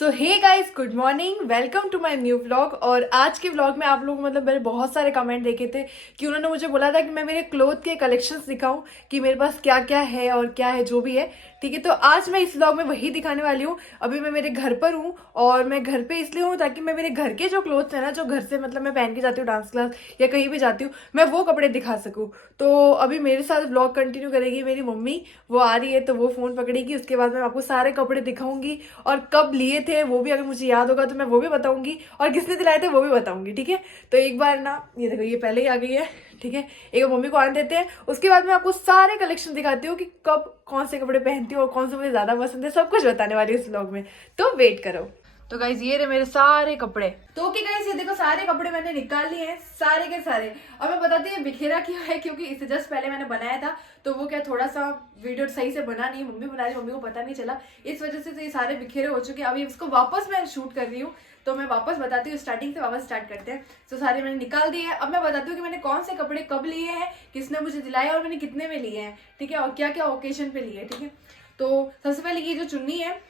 So hey guys, good morning, welcome to my new vlog. और आज के vlog में आप लोग मेरे बहुत सारे कमेंट देखे थे कि उन्होंने मुझे बोला था कि मैं मेरे क्लोथ के कलेक्शंस दिखाऊं कि मेरे पास क्या क्या है और क्या है जो भी है। ठीक है, तो आज मैं इस व्लॉग में वही दिखाने वाली हूँ। अभी मैं मेरे घर पर हूँ और मैं घर पे इसलिए हूँ ताकि मैं मेरे घर के जो क्लोथ्स है ना, जो घर से मतलब मैं पहन के जाती हूँ डांस क्लास या कहीं भी जाती हूँ, मैं वो कपड़े दिखा सकूँ। तो अभी मेरे साथ व्लॉग कंटिन्यू करेगी मेरी मम्मी, वो आ रही है तो वो फोन पकड़ेगी। उसके बाद मैं आपको सारे कपड़े दिखाऊंगी और कब लिए थे वो भी अगर मुझे याद होगा तो मैं वो भी बताऊंगी, और किसने दिलाए थे वो भी बताऊंगी। ठीक है, तो एक बार ना ये देखो, ये पहले ही आ गई है। ठीक है, एक बार मम्मी को आने देते हैं, उसके बाद मैं आपको सारे कलेक्शन दिखाती हूँ कि कब कौन से कपड़े पहनती हूँ और कौन से मुझे ज्यादा पसंद है, सब कुछ बताने वाली है इस व्लॉग में, तो वेट करो। तो गाइज ये रहे मेरे सारे कपड़े। तो ओके गाइज, ये देखो सारे कपड़े मैंने निकाल लिए हैं, सारे के सारे। और मैं बताती हूँ बिखेरा क्यों है, क्योंकि इससे जस्ट पहले मैंने बनाया था तो वो क्या थोड़ा सा वीडियो सही से बना नहीं, मम्मी बना रही, मम्मी को पता नहीं चला, इस वजह से तो ये सारे बिखेरे हो चुके हैं। अभी इसको वापस मैं शूट कर रही हूँ, तो मैं वापस बताती हूँ, स्टार्टिंग से वापस स्टार्ट करते हैं। तो सारे मैंने निकाल दिए हैं। अब मैं बताती हूँ कि मैंने कौन से कपड़े कब लिए हैं, किसने मुझे दिलाए और मैंने कितने में लिए हैं। ठीक है, और क्या क्या ओकेजन पे लिए। ठीक है, तो सबसे पहले ये जो चुन्नी है,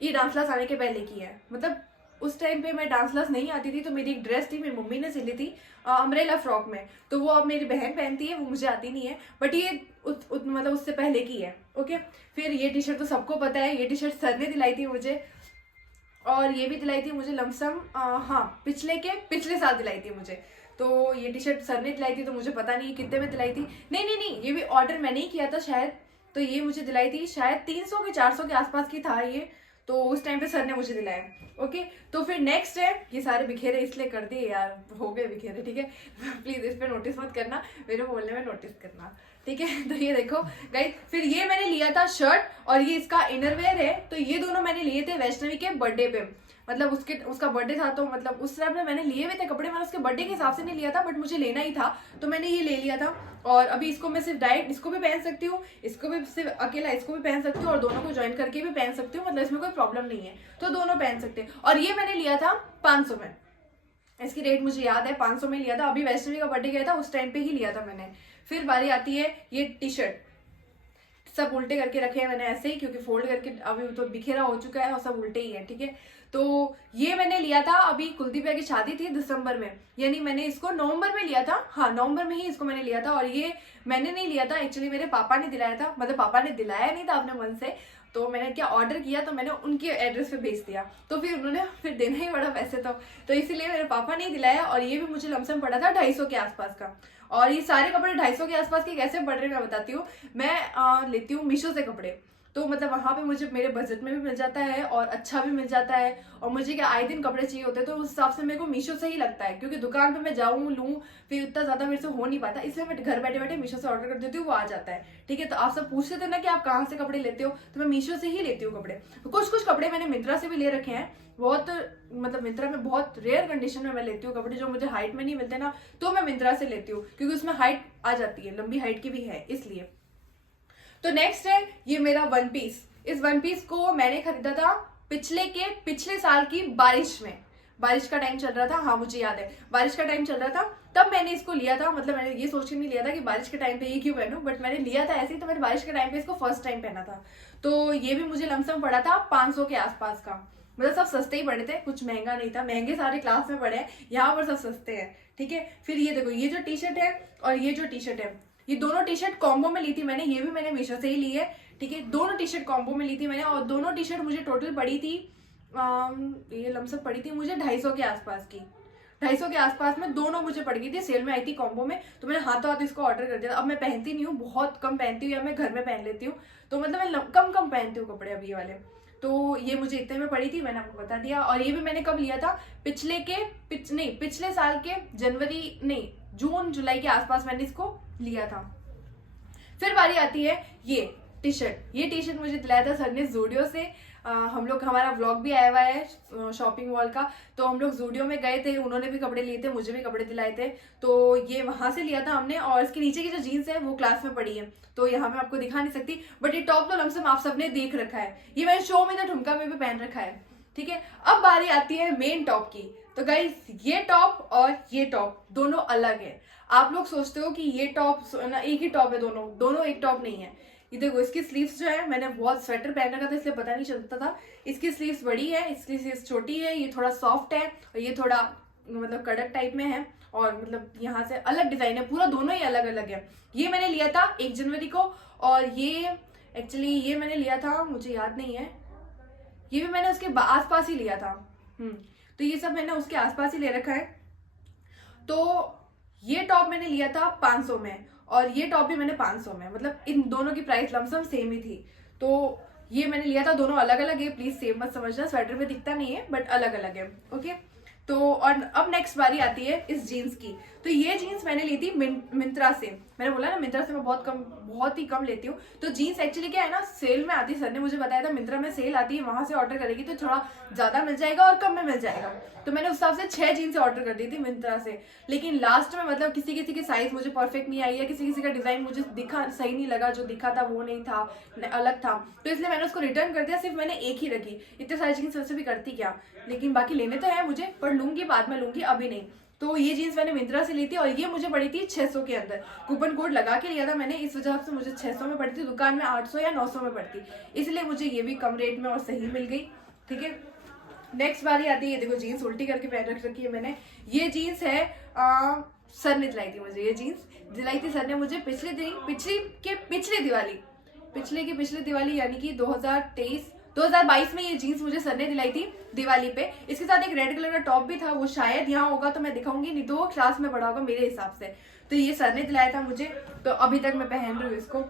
ये डांस क्लास आने के पहले की है। मतलब उस टाइम पे मैं डांस क्लास नहीं आती थी, तो मेरी एक ड्रेस थी, मेरी मम्मी ने सिली थी अम्ब्रेला फ्रॉक में, तो वो अब मेरी बहन पहनती है, वो मुझे आती नहीं है, बट ये मतलब उससे पहले की है। ओके, फिर ये टी शर्ट तो सबको पता है, ये टी शर्ट सर ने दिलाई थी मुझे, और ये भी दिलाई थी मुझे लमसम हाँ पिछले साल दिलाई थी मुझे। तो ये टी शर्ट सर ने दिलाई थी, तो मुझे पता नहीं कितने में दिलाई थी। नहीं, ये भी ऑर्डर मैंने ही किया था शायद, तो ये मुझे दिलाई थी शायद 300 के 400 के आसपास की था ये, तो उस टाइम पे सर ने मुझे दिलाया। ओके, तो फिर नेक्स्ट है, ये सारे बिखेरे इसलिए कर दिए यार, हो गए बिखेरे। ठीक है, प्लीज इस पे नोटिस मत करना, मेरे बोलने में नोटिस करना। ठीक है, तो ये देखो गाइस, फिर ये मैंने लिया था शर्ट और ये इसका इनरवेयर है, तो ये दोनों मैंने लिए थे वैष्णवी के बर्थडे पे। मतलब उसका बर्थडे था, तो मतलब उस तरह में मैंने लिए हुए थे कपड़े, मैंने उसके बर्थडे के हिसाब से नहीं लिया था, बट मुझे लेना ही था तो मैंने ये ले लिया था। और अभी इसको मैं सिर्फ डायरेक्ट इसको भी पहन सकती हूँ, इसको भी सिर्फ अकेला इसको भी पहन सकती हूँ, और दोनों को ज्वाइन करके भी पहन सकती हूँ, मतलब इसमें कोई प्रॉब्लम नहीं है, तो दोनों पहन सकते हैं। और ये मैंने लिया था 500 में, इसकी रेट मुझे याद है, 500 में लिया था। अभी वैष्णवी का बर्थडे गया था उस टाइम पे ही लिया था मैंने। फिर बारी आती है ये टी शर्ट, सब उल्टे करके रखे हैं मैंने ऐसे ही, क्योंकि फोल्ड करके अभी तो बिखेरा हो चुका है और सब उल्टे ही है। ठीक है, तो ये मैंने लिया था अभी कुलदीप भैया की शादी थी दिसंबर में, यानी मैंने इसको नवंबर में लिया था। हाँ, नवंबर में ही इसको मैंने लिया था, और ये मैंने नहीं लिया था एक्चुअली, मेरे पापा ने दिलाया था, मतलब पापा ने दिलाया नहीं था अपने मन से, तो मैंने क्या ऑर्डर किया, तो मैंने उनके एड्रेस पे भेज दिया, तो फिर उन्होंने फिर देना ही पड़ा वैसे तो इसीलिए मेरे पापा ने दिलाया। और ये भी मुझे लमसम पड़ा था 250 के आसपास का। और ये सारे कपड़े 250 के आसपास के कैसे पड़ रहे हैं मैं बताती हूँ। मैं लेती हूँ मीशो से कपड़े, तो मतलब वहां पे मुझे मेरे बजट में भी मिल जाता है और अच्छा भी मिल जाता है, और मुझे क्या आए दिन कपड़े चाहिए होते हैं, तो उस हिसाब से मेरे को मीशो से ही लगता है, क्योंकि दुकान पे मैं जाऊँ लूँ फिर इतना ज्यादा मेरे से हो नहीं पाता, इसलिए मैं घर बैठे बैठे मीशो से ऑर्डर कर देती हूँ, वो आ जाता है। ठीक है, तो आप सब पूछते थे ना कि आप कहाँ से कपड़े लेते हो, तो मैं मीशो से ही लेती हूँ कपड़े। कुछ कपड़े मैंने मिंत्रा से भी ले रखे हैं, बहुत मतलब मिंत्रा में बहुत रेयर कंडीशन में मैं लेती हूँ कपड़े, जो मुझे हाइट में नहीं मिलते ना, तो मैं मिंत्रा से लेती हूँ, क्योंकि उसमें हाइट आ जाती है, लंबी हाइट की भी है इसलिए। तो नेक्स्ट है ये मेरा वन पीस। इस वन पीस को मैंने खरीदा था पिछले साल की बारिश में, बारिश का टाइम चल रहा था, हाँ मुझे याद है बारिश का टाइम चल रहा था, तब मैंने इसको लिया था। मतलब मैंने ये सोच के नहीं लिया था कि बारिश के टाइम पे ये क्यों पहनूं, बट मैंने लिया था ऐसे ही, तो मैंने बारिश के टाइम पे इसको फर्स्ट टाइम पहना था। तो ये भी मुझे लमसम पड़ा था 500 के आसपास का, मतलब सब सस्ते ही पड़े थे, कुछ महंगा नहीं था, महंगे सारे क्लास में पड़े हैं, यहाँ पर सब सस्ते हैं। ठीक है, फिर ये देखो, ये जो टी शर्ट है और ये जो टी शर्ट है, ये दोनों टी शर्ट कॉम्बो में ली थी मैंने, ये भी मैंने मीशो से ही ली है। ठीक है, दोनों टी शर्ट कॉम्बो में ली थी मैंने, और दोनों टी शर्ट मुझे टोटल पड़ी थी ये लमसम पड़ी थी मुझे 250 के आसपास की, 250 के आसपास में दोनों मुझे पड़ गई थी, सेल में आई थी कॉम्बो में, तो मैंने हाथों हाथ इसको ऑर्डर कर दिया था। अब मैं पहनती नहीं हूँ, बहुत कम पहनती हूँ, या मैं घर में पहन लेती हूँ, तो मतलब मैं कम पहनती हूँ कपड़े अभी वाले। तो ये मुझे इतने में पड़ी थी, मैंने आपको बता दिया। और ये भी मैंने कब लिया था, पिछले साल के जनवरी नहीं जून जुलाई के आसपास मैंने इसको लिया था। फिर बारी आती है ये टी शर्ट मुझे दिलाया था सर ने जूडियो से। हम लोग हमारा व्लॉग भी आया हुआ है शॉपिंग मॉल का, तो हम लोग जूडियो में गए थे, उन्होंने भी कपड़े लिए थे, मुझे भी कपड़े दिलाए थे, तो ये वहां से लिया था हमने। और इसके नीचे की जो जीन्स है वो क्लास में पड़ी है, तो यहाँ मैं आपको दिखा नहीं सकती, बट ये टॉप तो लमसम आप सबने देख रखा है, ये मैंने शो में था ठुमका में भी पहन रखा है। ठीक है, अब बारी आती है मेन टॉप की। तो गाइस, ये टॉप और ये टॉप दोनों अलग है। आप लोग सोचते हो कि ये टॉप एक ही टॉप है, दोनों एक टॉप नहीं है। ये देखो इसकी स्लीव्स जो है, मैंने बहुत स्वेटर पहन रखा था इसलिए पता नहीं चलता था, इसकी स्लीव्स बड़ी है, इसकी स्लीव्स छोटी है, ये थोड़ा सॉफ्ट है और ये थोड़ा मतलब कड़क टाइप में है और मतलब यहाँ से अलग डिजाइन है, पूरा दोनों ही अलग अलग है। ये मैंने लिया था 1 जनवरी को और ये एक्चुअली ये मैंने लिया था, मुझे याद नहीं है, ये भी मैंने उसके आसपास ही लिया था। तो ये सब मैंने उसके आसपास ही ले रखा है। तो ये टॉप मैंने लिया था 500 में और ये टॉप भी मैंने 500 में, मतलब इन दोनों की प्राइस लमसम सेम ही थी। तो ये मैंने लिया था, दोनों अलग अलग है, प्लीज सेम मत समझना, स्वेटर पे दिखता नहीं है बट अलग अलग है। ओके, तो और अब नेक्स्ट बारी आती है इस जीन्स की। तो ये जीन्स मैंने ली थी मिंत्रा से, मैंने बोला ना मिंत्रा से मैं बहुत ही कम लेती हूँ। तो जीन्स एक्चुअली क्या है ना, सेल में आती है, सर ने मुझे बताया था मिंत्रा में सेल आती है, वहां से ऑर्डर करेगी तो थोड़ा ज्यादा मिल जाएगा और कम में मिल जाएगा। तो मैंने उस हिसाब से 6 जीन्स ऑर्डर कर दी थी मिंत्रा से, लेकिन लास्ट में मतलब किसी किसी की साइज मुझे परफेक्ट नहीं आई है, किसी किसी का डिजाइन मुझे दिखा सही नहीं लगा, जो दिखा था वो नहीं था, अलग था, तो इसलिए मैंने उसको रिटर्न कर दिया। सिर्फ मैंने एक ही रखी, इतने सारी जीन्स वैसे भी करती क्या, लेकिन बाकी लेने तो है मुझे, पर लूंगी बाद में लूंगी, अभी नहीं। तो ये जीन्स मैंने मिंत्रा से ली थी और ये मुझे पड़ी थी 600 के अंदर, कूपन कोड लगा के लिया था मैंने, इस वजह से मुझे 600 में पड़ती, दुकान में 800 या 900 में पड़ती, इसलिए मुझे ये भी कम रेट में और सही मिल गई। ठीक है, नेक्स्ट बारी आती है, देखो जीन्स उल्टी करके पहन रख रखी है मैंने। ये जीन्स है सर ने दिलाई थी मुझे, ये जीन्स दिलाई थी सर ने मुझे पिछले दिवाली यानी कि 2022 में ये जीन्स मुझे सर ने दिलाई थी दिवाली पे। इसके साथ एक रेड कलर का टॉप भी था, वो शायद यहाँ होगा तो मैं दिखाऊंगी, नहीं तो वो क्लास में पड़ा होगा मेरे हिसाब से। तो ये सर ने दिलाया था मुझे, तो अभी तक मैं पहन रही हूँ इसको।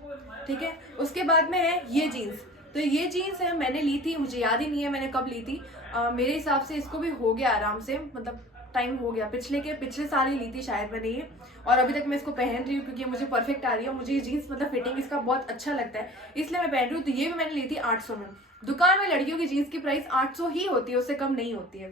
ठीक है, उसके बाद में है ये जीन्स। तो ये जीन्स है, मैंने ली थी, मुझे याद ही नहीं है मैंने कब ली थी, मेरे हिसाब से इसको भी हो गया आराम से, मतलब टाइम हो गया, पिछले साल ही ली थी शायद मैंने ये, और अभी तक मैं इसको पहन रही हूँ क्योंकि मुझे परफेक्ट आ रही है, मुझे ये जीन्स मतलब फिटिंग इसका बहुत अच्छा लगता है, इसलिए मैं पहन रही हूँ। तो ये भी मैंने ली थी 800 में। दुकान में लड़कियों की जीन्स की प्राइस 800 ही होती है, उससे कम नहीं होती है।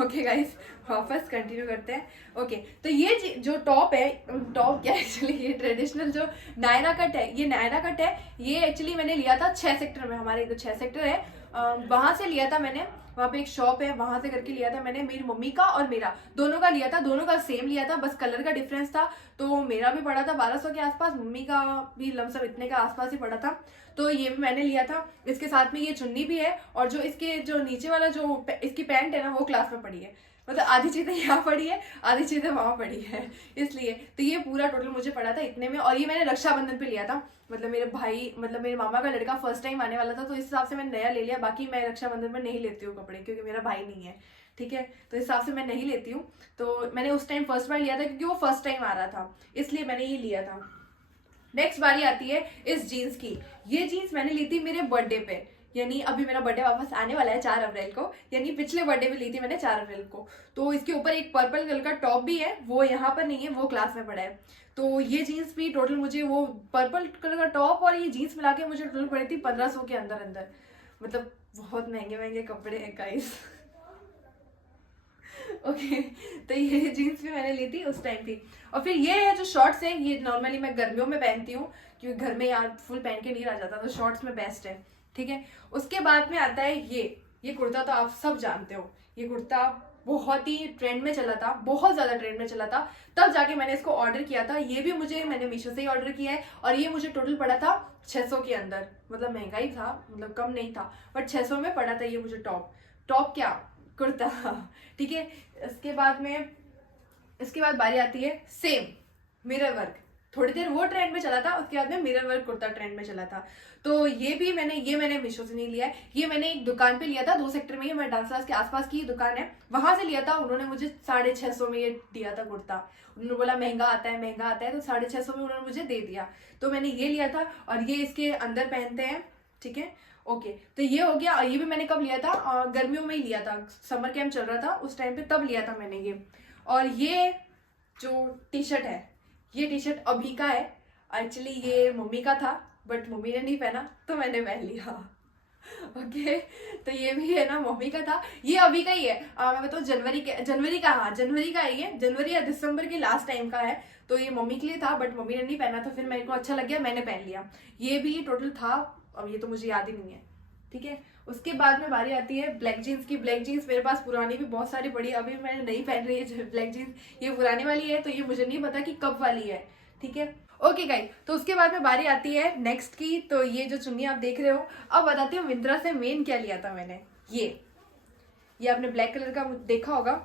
ओके गाइस, वापस कंटिन्यू करते हैं। ओके, तो ये जो टॉप है, टॉप क्या एक्चुअली ये ट्रेडिशनल जो नायरा कट है, ये नायरा कट है, ये एक्चुअली मैंने लिया था 6 सेक्टर में, हमारे इधर 6 सेक्टर है, वहां से लिया था मैंने, वहां पे एक शॉप है, वहां से करके लिया था मैंने, मेरी मम्मी का और मेरा दोनों का लिया था, दोनों का सेम लिया था, बस कलर का डिफरेंस था। तो मेरा भी पड़ा था 1200 के आसपास, मम्मी का भी लमसम इतने का आसपास ही पड़ा था। तो ये भी मैंने लिया था, इसके साथ में ये चुन्नी भी है, और जो इसके जो नीचे वाला जो इसकी पैंट है ना, वो क्लास में पड़ी है, मतलब आधी चीजें यहाँ पड़ी है, आधी चीजें वहां पड़ी है, इसलिए। तो ये पूरा टोटल मुझे पड़ा था इतने में, और ये मैंने रक्षाबंधन पे लिया था, मतलब मेरे भाई, मतलब मेरे मामा का लड़का फर्स्ट टाइम आने वाला था, तो इस हिसाब से मैंने नया ले लिया। बाकी मैं रक्षाबंधन में नहीं लेती हूँ कपड़े, क्योंकि मेरा भाई नहीं है, ठीक है, तो इस हिसाब से मैं नहीं लेती हूँ। तो मैंने उस टाइम फर्स्ट बार लिया था क्योंकि वो फर्स्ट टाइम आ रहा था, इसलिए मैंने ये लिया था। नेक्स्ट बारी आती है इस जीन्स की। ये जीन्स मैंने ली थी मेरे बर्थडे पे, यानी अभी मेरा बर्थडे वापस आने वाला है 4 अप्रैल को, यानी पिछले बर्थडे पे ली थी मैंने 4 अप्रैल को। तो इसके ऊपर एक पर्पल कलर का टॉप भी है, वो यहाँ पर नहीं है, वो क्लास में पड़ा है। तो ये जीन्स भी टोटल मुझे, वो पर्पल कलर का टॉप और ये जीन्स मिला के मुझे टोटल पड़ी थी 1500 के अंदर अंदर, मतलब बहुत महंगे महंगे कपड़े हैं गाइस। ओके, तो ये जीन्स भी मैंने ली थी उस टाइम थी। और फिर ये है जो शॉर्ट्स है, ये नॉर्मली मैं गर्मियों में पहनती हूँ क्योंकि घर में यार फुल पहन के नहीं रह जाता, तो शॉर्ट्स में बेस्ट है। ठीक है, उसके बाद में आता है ये कुर्ता, तो आप सब जानते हो, ये कुर्ता बहुत ही ट्रेंड में चला था, बहुत ज्यादा ट्रेंड में चला था, तब जाके मैंने इसको ऑर्डर किया था। ये भी मैंने मीशो से ही ऑर्डर किया है, और ये मुझे टोटल पड़ा था 600 के अंदर, मतलब महंगा ही था, मतलब कम नहीं था, बट 600 में पड़ा था ये मुझे टॉप क्या कुर्ता। ठीक है, इसके बाद बारी आती है सेम मिरर वर्क, थोड़ी देर वो ट्रेंड में चला था, उसके बाद में मिरर वर्क कुर्ता ट्रेंड में चला था। तो ये मैंने मीशो से नहीं लिया है, ये मैंने एक दुकान पे लिया था 2 सेक्टर में, ये मैं डांस क्लास के आसपास की दुकान है, वहां से लिया था। उन्होंने मुझे 650 में ये दिया था कुर्ता, उन्होंने बोला महंगा आता है, तो 650 में उन्होंने मुझे दे दिया, तो मैंने ये लिया था। और ये इसके अंदर पहनते हैं, ठीक है। ओके, तो ये हो गया। और ये भी मैंने कब लिया था, गर्मियों में ही लिया था, समर कैंप चल रहा था उस टाइम पे, तब लिया था मैंने ये। और ये जो टी शर्ट है, ये टी शर्ट अभी का है, एक्चुअली ये मम्मी का था, बट मम्मी ने नहीं पहना तो मैंने पहन लिया। ओके, तो ये भी है ना मम्मी का था, ये अभी का ही है। मैं बताऊँ जनवरी का है, ये जनवरी या दिसंबर के लास्ट टाइम का है। तो ये मम्मी के लिए था, बट मम्मी ने नहीं पहना, तो फिर मेरे को अच्छा लग गया, मैंने पहन लिया। ये भी टोटल था, अब ये तो मुझे याद ही नहीं है। ठीक है, उसके बाद में बारी आती है ब्लैक जीन्स की। ब्लैक जीन्स मेरे पास पुरानी भी बहुत सारी पड़ी है, अभी मैंने नहीं पहन रही है ब्लैक जीन्स, ये पुरानी वाली है, तो ये मुझे नहीं पता कि कब वाली है। ठीक है, ओके गाइस, तो उसके बाद में बारी आती है नेक्स्ट की। तो ये जो चुन्नी आप देख रहे हो, अब बताती हूँ मिंत्रा से मेन क्या लिया था मैंने। ये आपने ब्लैक कलर का देखा होगा,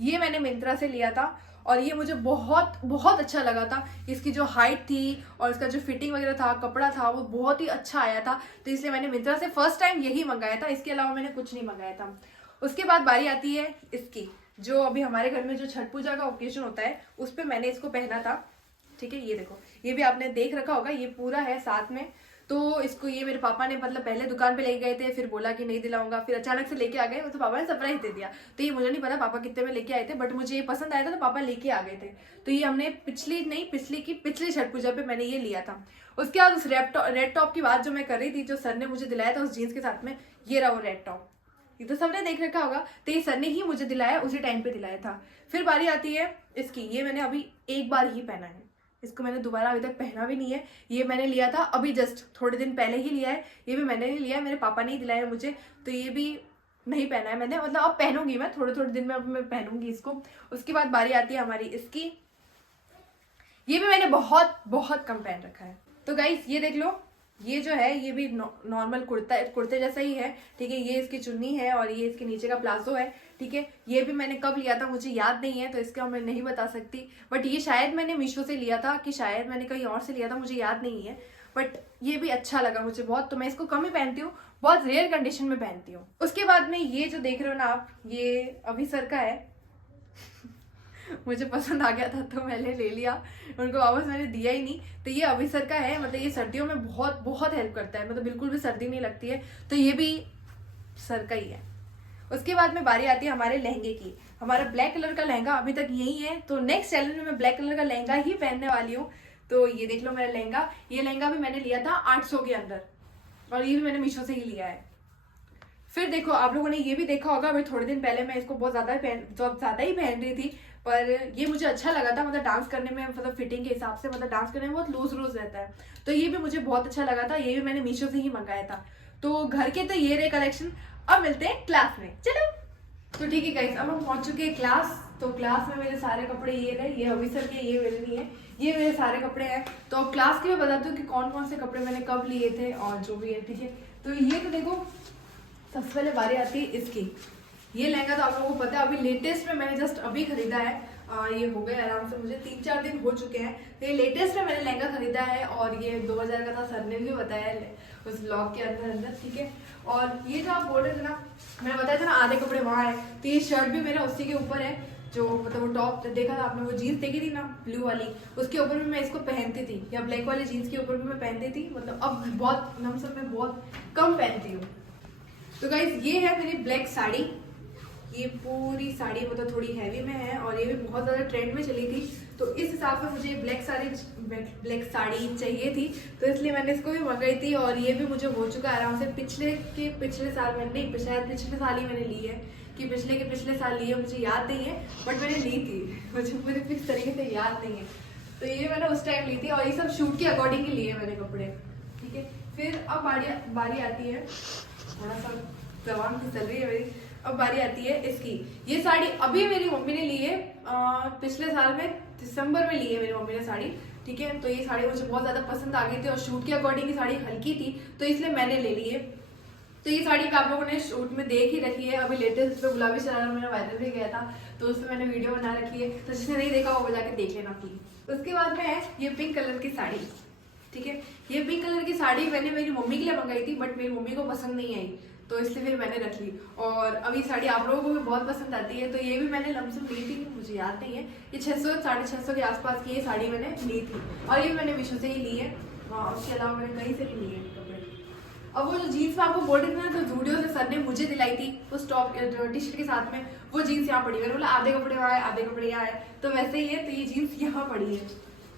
ये मैंने मिंत्रा से लिया था और ये मुझे बहुत बहुत अच्छा लगा था। इसकी जो हाइट थी और इसका जो फिटिंग वगैरह था, कपड़ा था, वो बहुत ही अच्छा आया था। तो इसलिए मैंने मिंत्रा से फर्स्ट टाइम यही मंगाया था, इसके अलावा मैंने कुछ नहीं मंगाया था। उसके बाद बारी आती है इसकी, जो अभी हमारे घर में जो छठ पूजा का ओकेजन होता है उस पर मैंने इसको पहना था। ठीक है, ये देखो, ये भी आपने देख रखा होगा, ये पूरा है साथ में। तो इसको ये मेरे पापा ने मतलब पहले दुकान पे ले गए थे, फिर बोला कि नहीं दिलाऊंगा, फिर अचानक से लेके आ गए, तो पापा ने सरप्राइज दे दिया। तो ये मुझे नहीं पता पापा कितने में लेके आए थे, बट मुझे ये पसंद आया था तो पापा लेके आ गए थे। तो ये हमने पिछली छठ पूजा पे मैंने ये लिया था। उसके बाद उस रेड टॉप की बात जो मैं कर रही थी, जो सर ने मुझे दिलाया था उस जीन्स के साथ में, ये रहा वो रेड टॉप। ये तो सबने देख रखा होगा, तो ये सर ने ही मुझे दिलाया, उसी टाइम पे दिलाया था। फिर बारी आती है इसकी, ये मैंने अभी एक बार ही पहना है, इसको मैंने दोबारा अभी तक पहना भी नहीं है। ये मैंने लिया था अभी जस्ट थोड़े दिन पहले ही लिया है। ये भी मैंने नहीं लिया है, मेरे पापा ने ही दिलाया मुझे, तो ये भी नहीं पहना है मैंने, मतलब अब पहनूंगी मैं थोड़े थोड़े दिन में, अब मैं पहनूंगी इसको। उसके बाद बारी आती है हमारी इसकी, ये भी मैंने बहुत बहुत कम पहन रखा है। तो गाइस ये देख लो, ये जो है ये भी नॉर्मल कुर्ते जैसा ही है। ठीक है, ये इसकी चुन्नी है और ये इसके नीचे का प्लाजो है। ठीक है, ये भी मैंने कब लिया था मुझे याद नहीं है, तो इसका मैं नहीं बता सकती, बट ये शायद मैंने मीशो से लिया था कि शायद मैंने कहीं और से लिया था, मुझे याद नहीं है। बट ये भी अच्छा लगा मुझे बहुत, तो मैं इसको कम ही पहनती हूँ, बहुत रेयर कंडीशन में पहनती हूँ। उसके बाद में ये जो देख रहे हो ना आप, ये अभी सर का है मुझे पसंद आ गया था तो मैंने ले लिया, उनको वापस मैंने दिया ही नहीं। तो ये अभिसर का है, मतलब ये सर्दियों में बहुत बहुत हेल्प करता है, मतलब बिल्कुल भी सर्दी नहीं लगती है, तो ये भी सर का ही है। उसके बाद में बारी आती है हमारे लहंगे की। हमारा ब्लैक कलर का लहंगा अभी तक यही है, तो नेक्स्ट चैलेंज में मैं ब्लैक कलर का लहंगा ही पहनने वाली हूँ। तो ये देख लो मेरा लहंगा, ये लहंगा भी मैंने लिया था 800 के अंदर, और ये भी मैंने मीशो से ही लिया है। फिर देखो आप लोगों ने ये भी देखा होगा, अभी थोड़े दिन पहले मैं इसको बहुत ज्यादा ही पहन रही थी, पर ये मुझे अच्छा लगा था, मतलब डांस करने में, मतलब फिटिंग के हिसाब से, मतलब डांस करने में बहुत लूज रहता है, तो ये भी मुझे बहुत अच्छा लगा था। ये भी मैंने मीशो से ही मंगाया था। तो घर के तो ये रहे कलेक्शन। अब मिलते हैं क्लास में, चलो। तो ठीक है गाइस, अब हम पहुंच चुके हैं क्लास। तो क्लास में मेरे सारे कपड़े ये रहे, ये अभिसर के, ये मेरे नहीं है, ये मेरे सारे कपड़े हैं। तो अब क्लास के मैं बताती हूँ कि कौन कौन से कपड़े मैंने कब लिए थे और जो भी है। ठीक है, तो ये तो देखो, सबसे पहले बारी आती है इसकी। ये लहंगा तो आप लोगों को पता है, अभी लेटेस्ट में मैंने जस्ट अभी खरीदा है। ये हो गए आराम से मुझे 3-4 दिन हो चुके हैं। तो ये लेटेस्ट में मैंने लहंगा खरीदा है और ये 2000 का था, सर ने भी बताया उस ब्लॉग के अंदर। ठीक है, और ये जो आप बोल रहे थे ना, मैंने बताया था ना आधे कपड़े वहाँ है, तो ये शर्ट भी मेरा उसी के ऊपर है, जो मतलब वो टॉप देखा था आपने, वो जीन्स देखी थी ना ब्लू वाली, उसके ऊपर भी मैं इसको पहनती थी, या ब्लैक वाली जीन्स के ऊपर भी मैं पहनती थी, मतलब अब बहुत लमसम में बहुत कम पहनती हूँ। तो गाइज ये है मेरी ब्लैक साड़ी। ये पूरी साड़ी मतलब थोड़ी हैवी में है और ये भी बहुत ज़्यादा ट्रेंड में चली थी, तो इस हिसाब से मुझे ब्लैक साड़ी चाहिए थी, तो इसलिए मैंने इसको भी मंगाई थी। और ये भी मुझे हो चुका है आराम से, पिछले साल में नहीं, शायद पिछले साल ही मैंने ली है, कि पिछले साल ली है, मुझे याद नहीं है, बट मैंने ली थी, मुझे फिक्स तरीके से याद नहीं है। तो ये मैंने उस टाइम ली थी और ये सब शूट के अकॉर्डिंग ही लिए मैंने कपड़े। ठीक है, फिर अब बारी आती है, थोड़ा सा जबान की चल रही है मेरी। अब बारी आती है इसकी। ये साड़ी अभी मेरी मम्मी ने ली है, पिछले साल में दिसंबर में ली है मेरी मम्मी ने साड़ी। ठीक है, तो ये साड़ी मुझे बहुत ज़्यादा पसंद आ गई थी और शूट के अकॉर्डिंग ये साड़ी हल्की थी, तो इसलिए मैंने ले ली है। तो ये साड़ी आप लोगों ने शूट में देख ही रखी है, अभी लेटेस्ट पे गुलाबी शरारा मेरा वायरल भी गया था, तो उसमें मैंने वीडियो बना रखी है, तो जिसने नहीं देखा वो जाके देख लेना प्लीज। उसके बाद में है ये पिंक कलर की साड़ी। ठीक है, ये पिंक कलर की साड़ी मैंने मेरी मम्मी के लिए मंगाई थी, बट मेरी मम्मी को पसंद नहीं आई, तो इसलिए फिर मैंने रख ली। और अभी साड़ी आप लोगों को भी बहुत पसंद आती है, तो ये भी मैंने लमसम ली थी, मुझे याद नहीं है, ये 600-650 के आसपास की ये साड़ी मैंने ली थी, और ये मैंने मीशो से ही ली है, उसके अलावा मैंने कहीं से नहीं ली है कपड़े। अब वो जो जीन्स में आपको बोल रही थी ना, तो जूडियो से सर ने मुझे दिलाई थी उस टॉप टी शर्ट के साथ में, वो जीन्स यहाँ पड़ी है, मैंने बोला आधे कपड़े वहाँ है आधे कपड़े यहाँ है, तो वैसे ही है, तो ये जीन्स यहाँ पड़ी है।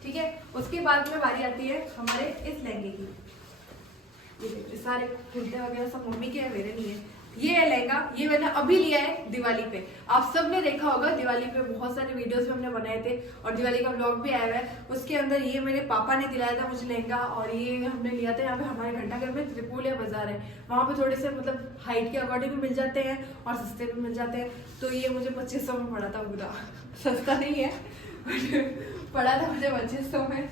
ठीक है, उसके बाद में बारी आती है हमारे इस लहंगे की। ये सारे कुर्ते वगैरह सब मम्मी के हैं, मेरे नहीं है। ये है लहंगा, ये मैंने अभी लिया है दिवाली पे, आप सब ने देखा होगा, दिवाली पे बहुत सारे वीडियोस हमने बनाए थे और दिवाली का व्लॉग भी आया हुआ है, उसके अंदर ये मेरे पापा ने दिलाया था मुझे लहंगा, और ये हमने लिया था यहाँ पे हमारे घंटाघर में त्रिपुलिया बाजार है, वहाँ पे थोड़े से मतलब हाइट के अकॉर्डिंग भी मिल जाते हैं और सस्ते भी मिल जाते हैं। तो ये मुझे 2500 में पड़ा था पूरा, सस्ता नहीं है बट पड़ा था मुझे 2500 में।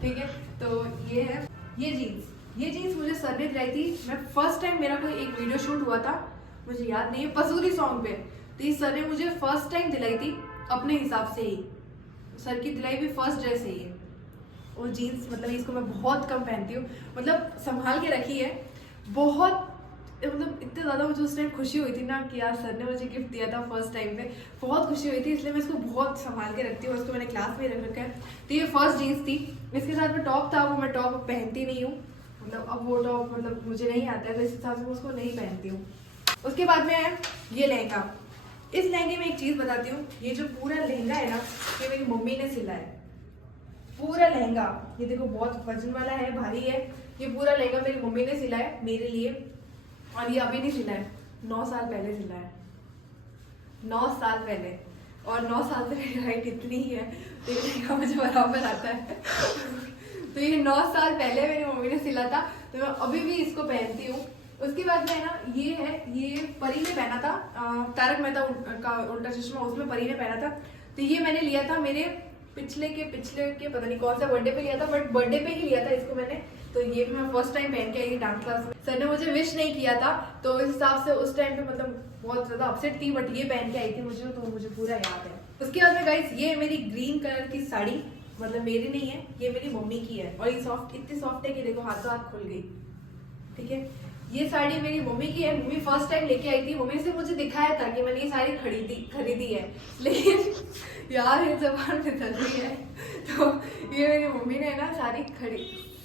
ठीक है, तो ये है ये जीन्स मुझे सर ने दिलाई थी। मैं फर्स्ट टाइम, मेरा कोई एक वीडियो शूट हुआ था, मुझे याद नहीं है, पसूरी सॉन्ग पे, तो ये सर ने मुझे फर्स्ट टाइम दिलाई थी अपने हिसाब से ही। सर की दिलाई हुई फर्स्ट ड्रेस है ये। और जीन्स मतलब इसको मैं बहुत कम पहनती हूँ, मतलब संभाल के रखी है बहुत, मतलब इतने ज़्यादा मुझे उस टाइम खुशी हुई थी ना कि यार सर ने मुझे गिफ्ट दिया था फर्स्ट टाइम पे, बहुत खुशी हुई थी, इसलिए मैं इसको बहुत संभाल के रखती हूँ। इसको मैंने क्लास में रख रखा है। तो ये फर्स्ट जीन्स थी, इसके साथ में टॉप था, वो मैं टॉप पहनती नहीं हूँ, मतलब अब वो टॉप मतलब मुझे नहीं आता है, तो इस हिसाब से मैं उसको नहीं पहनती हूँ। उसके बाद में है ये लहंगा। इस लहंगे में एक चीज़ बताती हूँ, ये जो पूरा लहंगा है ना, ये मेरी मम्मी ने सिला है। पूरा लहंगा, ये देखो बहुत वजन वाला है, भारी है। ये पूरा लहंगा मेरी मम्मी ने सिला है मेरे लिए, और ये अभी नहीं सिला है, 9 साल पहले सिला है, 9 साल पहले। और 9 साल से मेरी हाइट इतनी ही है, तो ये लहंगा मुझे बराबर आता है। तो ये 9 साल पहले मेरी मम्मी ने सिला था, तो मैं अभी भी इसको पहनती हूँ। उसके बाद में ना ये है, ये परी ने पहना था, तारक मेहता का उल्टा चश्मा, उसमें परी ने पहना था। तो ये मैंने लिया था मेरे पिछले के पता नहीं कौन सा बर्थडे पे लिया था, बट बर्थडे पे ही लिया था इसको मैंने। तो ये भी मैं फर्स्ट टाइम पहन के आई थी डांस क्लास में। सर ने मुझे विश नहीं किया था, तो इस हिसाब से उस टाइम पे मतलब बहुत ज्यादा अपसेट थी, बट ये पहन के आई थी मुझे, तो मुझे पूरा याद है। उसके बाद में गाइस, ये मेरी ग्रीन कलर की साड़ी, मतलब मेरी नहीं है, ये मेरी मम्मी की है। और ये सॉफ्ट, इतनी सॉफ्ट है कि देखो हाथों हाथ खुल गई। ठीक है, ये साड़ी मेरी मम्मी की है। मम्मी फर्स्ट टाइम लेके आई थी, मम्मी से मुझे दिखाया था कि मैंने ये साड़ी खरीदी है, लेकिन यार ये जबान में चल रही है। तो ये मेरी मम्मी ने ना साड़ी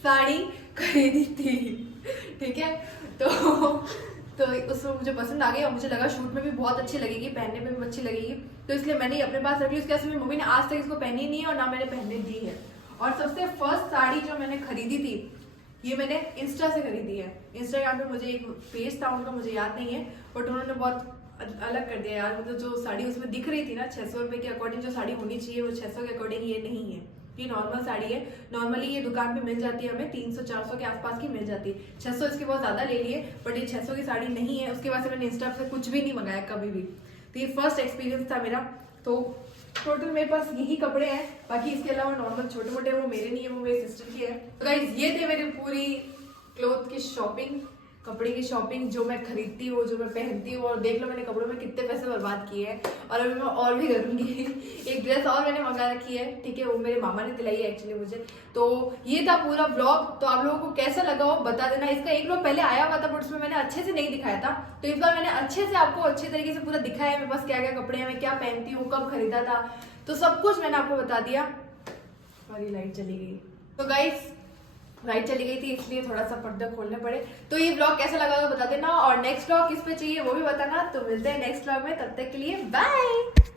खरीदी थी। ठीक है, तो उसमें मुझे पसंद आ गई, और मुझे लगा शूट में भी बहुत अच्छी लगेगी, पहनने में भी अच्छी लगेगी, तो इसलिए मैंने अपने पास रखी। उसके बाद मम्मी ने आज तक इसको पहनी नहीं है, और ना मैंने पहनने दी है। और सबसे फर्स्ट साड़ी जो मैंने खरीदी थी, ये मैंने इंस्टा से खरीदी है। इंस्टाग्राम पे मुझे एक पेज था उनका, मुझे याद नहीं है, बट उन्होंने बहुत अलग कर दिया यार। मतलब जो साड़ी उसमें दिख रही थी ना 600 रुपये के अकॉर्डिंग जो साड़ी होनी चाहिए, वो 600 के अकॉर्डिंग ये नहीं है। ये नॉर्मल साड़ी है, नॉर्मली ये दुकान पे मिल जाती है हमें 300-400 के आसपास की मिल जाती है। 600 इसके बहुत ज़्यादा ले लिए, बट ये 600 की साड़ी नहीं है। उसके बाद से मैंने इंस्टा से कुछ भी नहीं मंगाया कभी भी। तो ये फर्स्ट एक्सपीरियंस था मेरा। तो टोटल मेरे पास यही कपड़े हैं, बाकी इसके अलावा नॉर्मल छोटे मोटे वो मेरे नहीं है, वो मेरी सिस्टर की है। तो गाइस ये थे मेरी पूरी क्लोथ की शॉपिंग, कपड़े की शॉपिंग, जो मैं खरीदती हूँ, जो मैं पहनती हूँ। और देख लो मैंने कपड़ों में कितने पैसे बर्बाद किए हैं, और अभी मैं और भी करूँगी। एक ड्रेस और मैंने मंगा रखी है, ठीक है, वो मेरे मामा ने दिलाई है एक्चुअली मुझे। तो ये था पूरा ब्लॉग। तो आप लोगों को कैसा लगा हो बता देना। इसका एक ब्लॉग पहले आया हुआ था, बट उसमें मैंने अच्छे से नहीं दिखाया था, तो इस बार मैंने अच्छे से आपको अच्छे तरीके से पूरा दिखाया है। मेरे पास क्या क्या कपड़े हैं, मैं क्या पहनती हूँ, कब खरीदा था, तो सब कुछ मैंने आपको बता दिया। और ये लाइट चली गई, तो गाइस लाइट चली गई थी, इसलिए थोड़ा सा पर्दा खोलने पड़े। तो ये ब्लॉग कैसा लगा तो बता देना, और नेक्स्ट ब्लॉग किस पे चाहिए वो भी बताना। तो मिलते हैं नेक्स्ट ब्लॉग में, तब तक के लिए बाय।